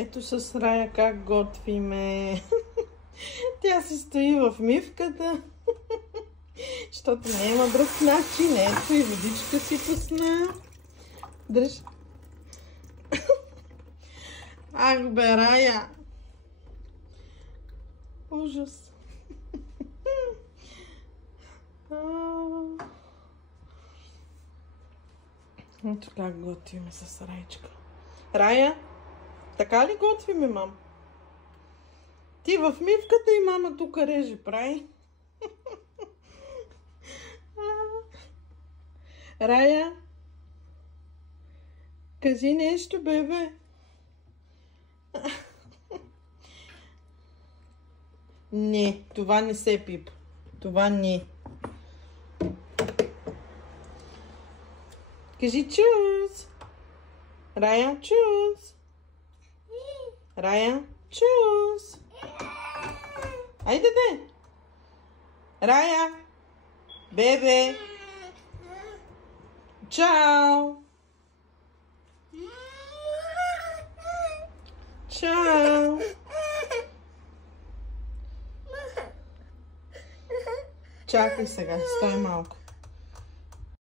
Ето с Рая как готвиме. Тя си стои в мивката, защото няма друг начин. Ето и водичка си пусна. Дръж. Ах бе, Рая. Ужас. Ето как готвиме с Райчка. Рая, така ли готвиме, мам? Ти в мивката и мама тук реже прави. Рая, кажи нещо, бебе. Не, това не се пипа. Това не. Кажи чуз. Рая, чуз. Рая, чуз. Айде де. Рая. Бебе. Чао. Чао. Чакай сега, стой малко.